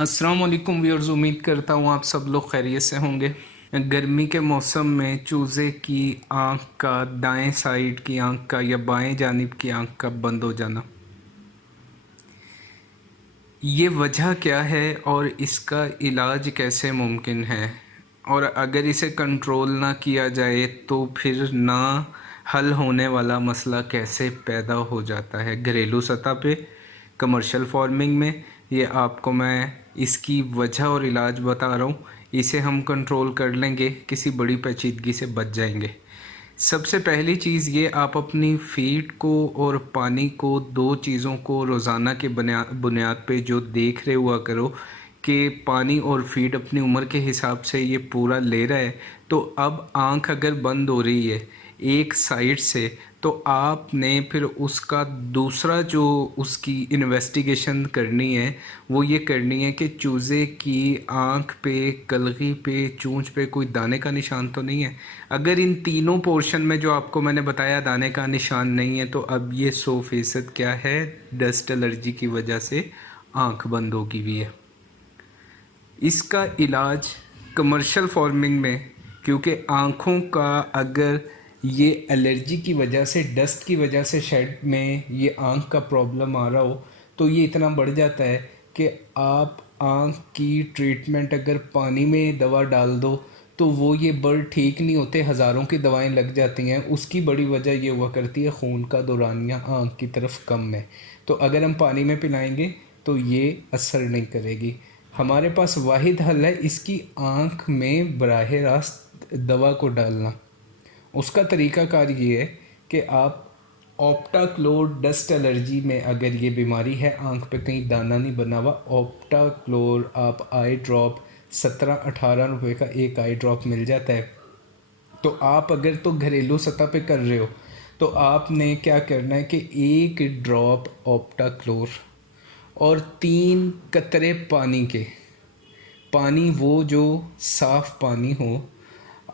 अस्सलाम वालेकुम व्यूअर्स, उम्मीद करता हूँ आप सब लोग खैरियत से होंगे। गर्मी के मौसम में चूज़े की आँख का, दाएं साइड की आँख का या बाएं जानिब की आँख का बंद हो जाना, ये वजह क्या है और इसका इलाज कैसे मुमकिन है, और अगर इसे कंट्रोल ना किया जाए तो फिर ना हल होने वाला मसला कैसे पैदा हो जाता है घरेलू सतह पे, कमर्शियल फार्मिंग में। ये आपको मैं इसकी वजह और इलाज बता रहा हूँ। इसे हम कंट्रोल कर लेंगे, किसी बड़ी पेचीदगी से बच जाएंगे। सबसे पहली चीज़ ये, आप अपनी फ़ीड को और पानी को, दो चीज़ों को रोज़ाना के बुनियाद पे जो देख रहे हुआ करो कि पानी और फ़ीड अपनी उम्र के हिसाब से ये पूरा ले रहा है। तो अब आँख अगर बंद हो रही है एक साइड से, तो आपने फिर उसका दूसरा जो उसकी इन्वेस्टिगेशन करनी है वो ये करनी है कि चूज़े की आँख पे, कलगी पे, चोंच पे कोई दाने का निशान तो नहीं है। अगर इन तीनों पोर्शन में जो आपको मैंने बताया दाने का निशान नहीं है, तो अब ये 100% क्या है, डस्ट एलर्जी की वजह से आँख बंद होगी हुई है। इसका इलाज कमर्शियल फार्मिंग में, क्योंकि आँखों का अगर ये एलर्जी की वजह से, डस्ट की वजह से शेड में ये आँख का प्रॉब्लम आ रहा हो, तो ये इतना बढ़ जाता है कि आप आँख की ट्रीटमेंट अगर पानी में दवा डाल दो तो वो ये बर्ड ठीक नहीं होते, हज़ारों की दवाएं लग जाती हैं। उसकी बड़ी वजह ये हुआ करती है खून का दौरानिया आँख की तरफ कम है, तो अगर हम पानी में पिलाएंगे तो ये असर नहीं करेगी। हमारे पास वाहिद हल है इसकी आँख में बराह रास्त दवा को डालना। उसका तरीक़ाकार ये है कि आप ऑप्टाक्लोर, डस्ट एलर्जी में अगर ये बीमारी है, आँख पे कहीं दाना नहीं बना हुआ, ऑप्टाक्लोर आप आई ड्रॉप 17-18 रुपये का एक आई ड्रॉप मिल जाता है। तो आप अगर तो घरेलू सतह पे कर रहे हो तो आपने क्या करना है कि एक ड्रॉप ऑप्टाक्लोर और 3 कतरे पानी के, पानी वो जो साफ़ पानी हो,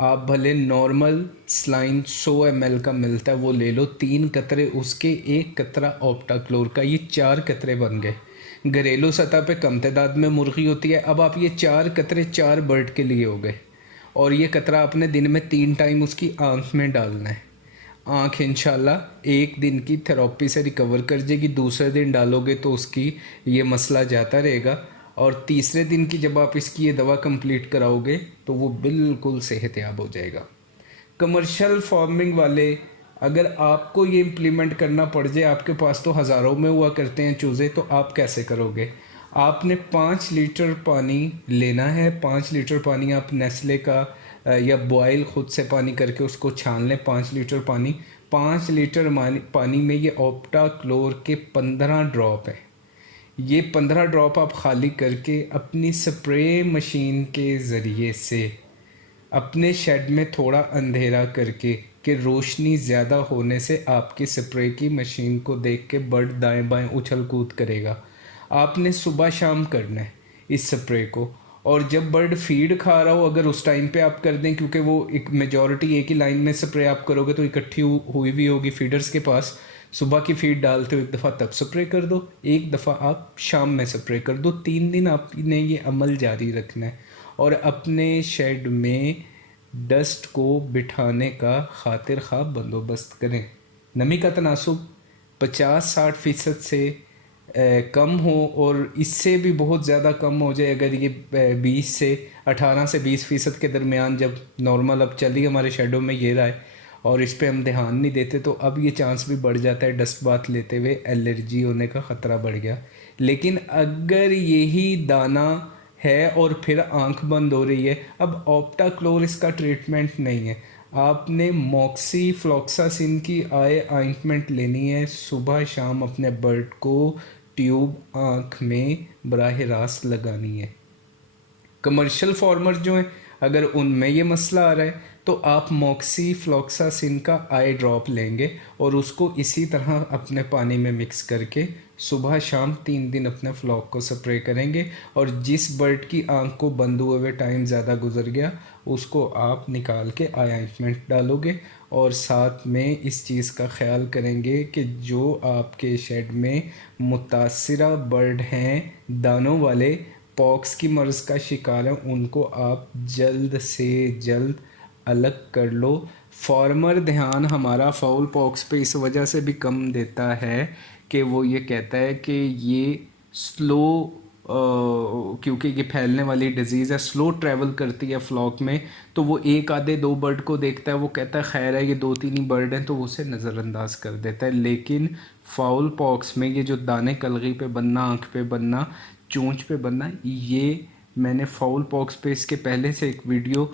आप भले नॉर्मल स्लाइन 100 ml का मिलता है वो ले लो, 3 कतरे उसके, एक कतरा ऑप्टाक्लोर का, ये 4 कतरे बन गए। घरेलू सतह पे कम तादाद में मुर्गी होती है, अब आप ये 4 कतरे 4 बर्ड के लिए हो गए, और ये कतरा आपने दिन में 3 टाइम उसकी आँख में डालना है। आँख इंशाल्लाह एक दिन की थेरेपी से रिकवर कर जाएगी, दूसरे दिन डालोगे तो उसकी ये मसला जाता रहेगा, और तीसरे दिन की जब आप इसकी ये दवा कंप्लीट कराओगे तो वो बिल्कुल सेहतयाब हो जाएगा। कमर्शियल फार्मिंग वाले, अगर आपको ये इम्प्लीमेंट करना पड़ जाए, आपके पास तो हज़ारों में हुआ करते हैं चूज़े, तो आप कैसे करोगे? आपने 5 लीटर पानी लेना है। 5 लीटर पानी आप नेस्ले का या बॉयल ख़ुद से पानी करके उसको छान लें। 5 लीटर पानी, 5 लीटर पानी में ये ऑप्टाक्लोर के 15 ड्रॉप है। ये 15 ड्रॉप आप खाली करके अपनी स्प्रे मशीन के ज़रिए से अपने शेड में थोड़ा अंधेरा करके, कि रोशनी ज़्यादा होने से आपकी स्प्रे की मशीन को देख के बर्ड दाएं बाएं उछल कूद करेगा। आपने सुबह शाम करना है इस स्प्रे को, और जब बर्ड फीड खा रहा हो अगर उस टाइम पे आप कर दें, क्योंकि वो एक मेजॉरिटी एक ही लाइन में स्प्रे आप करोगे तो इकट्ठी हुई भी होगी फीडर्स के पास। सुबह की फीड डालते हो एक दफ़ा तब स्प्रे कर दो, एक दफ़ा आप शाम में स्प्रे कर दो। 3 दिन आपने ये अमल जारी रखना है, और अपने शेड में डस्ट को बिठाने का खातिर ख्वाह बंदोबस्त करें। नमी का तनासुब 50-60% से कम हो, और इससे भी बहुत ज़्यादा कम हो जाए अगर ये 18 से 20% के दरमियान, जब नॉर्मल अब चली हमारे शेडो में ये रहा है और इस पे हम ध्यान नहीं देते, तो अब ये चांस भी बढ़ जाता है डस्ट बाथ लेते हुए एलर्जी होने का ख़तरा बढ़ गया। लेकिन अगर यही दाना है और फिर आंख बंद हो रही है, अब ऑप्टाक्लोर इसका ट्रीटमेंट नहीं है, आपने मॉक्सी फ्लॉक्सासिन की आई ऑइंटमेंट लेनी है। सुबह शाम अपने बर्ड को ट्यूब आँख में बराह रास्त लगानी है। कमर्शियल फार्मर जो हैं, अगर उनमें ये मसला आ रहा है तो आप मॉक्सी फ्लॉक्सासिन का आई ड्रॉप लेंगे और उसको इसी तरह अपने पानी में मिक्स करके सुबह शाम 3 दिन अपने फ्लॉक को स्प्रे करेंगे, और जिस बर्ड की आंख को बंद हुए टाइम ज़्यादा गुजर गया उसको आप निकाल के आई ऑइंटमेंट डालोगे, और साथ में इस चीज़ का ख्याल करेंगे कि जो आपके शेड में मुतासिरा बर्ड हैं दानों वाले, پاکس کی مرض کا شکار ہیں ان کو آپ جلد سے جلد الگ کر لو. فارمر دھیان ہمارا فاؤل پاکس پہ اس وجہ سے بھی کم دیتا ہے کہ وہ یہ کہتا ہے کہ یہ سلو، کیونکہ یہ پھیلنے والی ڈیزیز ہے، سلو ٹریول کرتی ہے فلاک میں، تو وہ ایک آدھے دو برڈ کو دیکھتا ہے، وہ کہتا ہے خیر ہے یہ دو تین ہی برڈ ہیں، تو وہ اسے نظر انداز کر دیتا ہے. لیکن فاؤل پاکس میں یہ جو دانے کلغی پہ بننا، آنکھ پہ بننا، چونچ پہ بننا، یہ میں نے فاؤل پاکس پہ اس کے پہلے سے ایک ویڈیو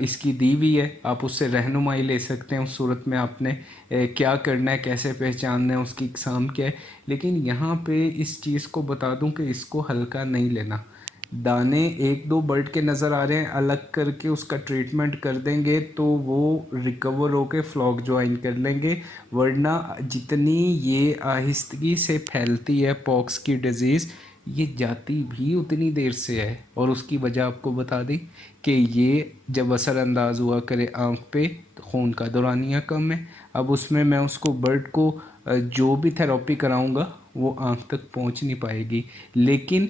اس کی دی ہوئی ہے، آپ اس سے رہنمائی لے سکتے ہیں. اس صورت میں آپ نے کیا کرنا ہے، کیسے پہچاننا ہے، اس کی اقسام کیا ہے. لیکن یہاں پہ اس چیز کو بتا دوں کہ اس کو ہلکا نہیں لینا. دانے ایک دو برڈ کے نظر آ رہے ہیں، الگ کر کے اس کا ٹریٹمنٹ کر دیں گے تو وہ ریکور ہو کے فلاک جوائن کر لیں گے. ورنہ جتنی یہ آہستگی سے پھیلتی ہے پاکس کی ڈیزیز، یہ جاتی بھی اتنی دیر سے ہے. اور اس کی وجہ آپ کو بتا دیں کہ یہ جب اثر انداز ہوا کرے آنکھ پہ تو خون کا دورانیہ کم ہے. اب اس میں اس کو برڈ کو جو بھی تھراپی کراؤں گا وہ آنکھ تک پہنچ نہیں پائے گی. لیکن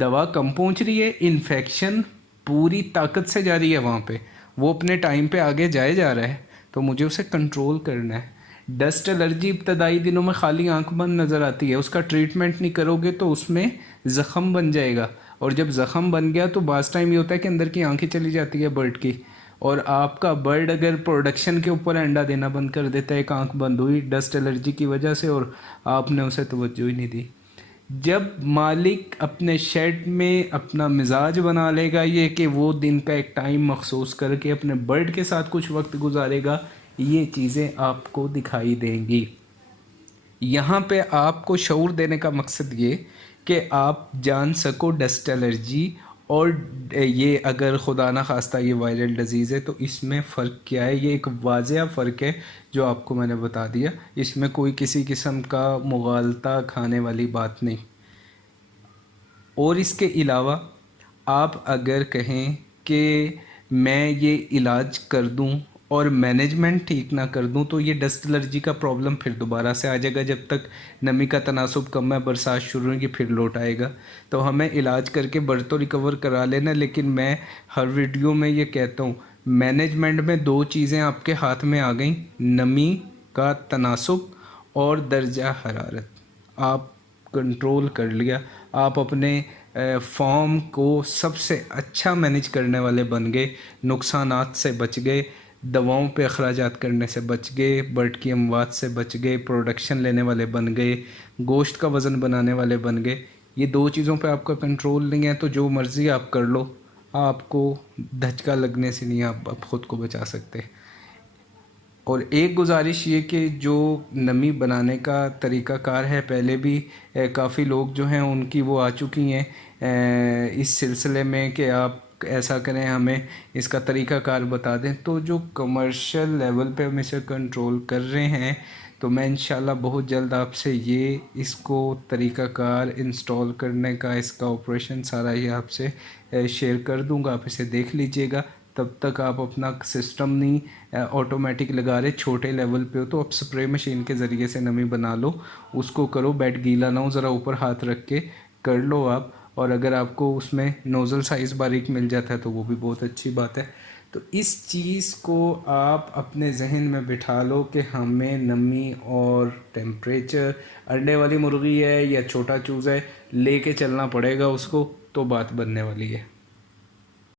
دوا کم پہنچ رہی ہے، انفیکشن پوری طاقت سے جاری ہے وہاں پہ، وہ اپنے ٹائم پہ آگے جا رہا ہے، تو مجھے اسے کنٹرول کرنا ہے. ڈسٹ الرجی ابتدائی دنوں میں خالی آنکھ بند نظر آتی ہے، اس کا ٹریٹمنٹ نہیں کرو گے تو اس میں زخم بن جائے گا. اور جب زخم بن گیا تو بعض ٹائم یہ ہوتا ہے کہ اندر کی آنکھیں چلی جاتی ہے برڈ کی، اور آپ کا برڈ اگر پروڈکشن کے اوپر انڈا دینا بند کر دیتا ہے، ایک آنکھ بند ہوئی ڈسٹ الرجی کی وجہ سے، اور آپ نے اسے توجہ ہی نہیں دی. جب مالک اپنے شیڈ میں اپنا مزاج بنا لے گا یہ کہ وہ دن کا ایک ٹائم مخصوص کر کے اپنے برڈ کے ساتھ کچھ وقت گزارے گا، یہ چیزیں آپ کو دکھائی دیں گی. یہاں پہ آپ کو شعور دینے کا مقصد یہ کہ آپ جان سکو ڈسٹ الرجی اور یہ اگر خدا نخواستہ یہ وائرل ڈیزیز ہے تو اس میں فرق کیا ہے. یہ ایک واضح فرق ہے جو آپ کو میں نے بتا دیا، اس میں کوئی کسی قسم کا مغالطہ کھانے والی بات نہیں. اور اس کے علاوہ آپ اگر کہیں کہ میں یہ علاج کر دوں اور مینجمنٹ ٹھیک نہ کر دوں تو یہ ڈسٹ الرجی کا پرابلم پھر دوبارہ سے آ جائے گا. جب تک نمی کا تناسب کم ہے، برسات شروع ہوگی، پھر لوٹ آئے گا. تو ہمیں علاج کر کے برڈ تو ریکور کرا لینا، لیکن میں ہر ویڈیو میں یہ کہتا ہوں مینجمنٹ میں دو چیزیں آپ کے ہاتھ میں آ گئیں، نمی کا تناسب اور درجہ حرارت. آپ کنٹرول کر لیا، آپ اپنے فارم کو سب سے اچھا مینیج کرنے والے بن گئے، نقصانات سے بچ گئے، دواؤں پہ اخراجات کرنے سے بچ گئے، برڈ کی اموات سے بچ گئے، پروڈکشن لینے والے بن گئے، گوشت کا وزن بنانے والے بن گئے. یہ دو چیزوں پہ آپ کا کنٹرول نہیں ہے تو جو مرضی آپ کر لو، آپ کو دھچکا لگنے سے نہیں آپ خود کو بچا سکتے. اور ایک گزارش یہ کہ جو نمی بنانے کا طریقہ کار ہے، پہلے بھی کافی لوگ جو ہیں ان کی وہ آ چکی ہیں اس سلسلے میں کہ آپ ایسا کریں، ہمیں اس کا طریقہ کار بتا دیں. تو جو کمرشل لیول پہ ہم اسے کنٹرول کر رہے ہیں تو میں انشاءاللہ بہت جلد آپ سے یہ اس کو طریقہ کار انسٹال کرنے کا، اس کا آپریشن سارا یہ آپ سے شیئر کر دوں گا. آپ اسے دیکھ لیجئے گا. تب تک آپ اپنا سسٹم نہیں آٹومیٹک لگا رہے، چھوٹے لیول پہ ہو تو آپ سپرے مشین کے ذریعے سے نمی بنا لو، اس کو کرو، بیڈ گیلا نہ ہو، ذرا اوپر ہاتھ رکھ کے کر لو آپ. اور اگر آپ کو اس میں نوزل سائز باریک مل جاتا ہے تو وہ بھی بہت اچھی بات ہے. تو اس چیز کو آپ اپنے ذہن میں بٹھا لو کہ ہمیں نمی اور ٹیمپریچر، انڈے والی مرغی ہے یا چھوٹا چوزا ہے، لے کے چلنا پڑے گا اس کو، تو بات بننے والی ہے.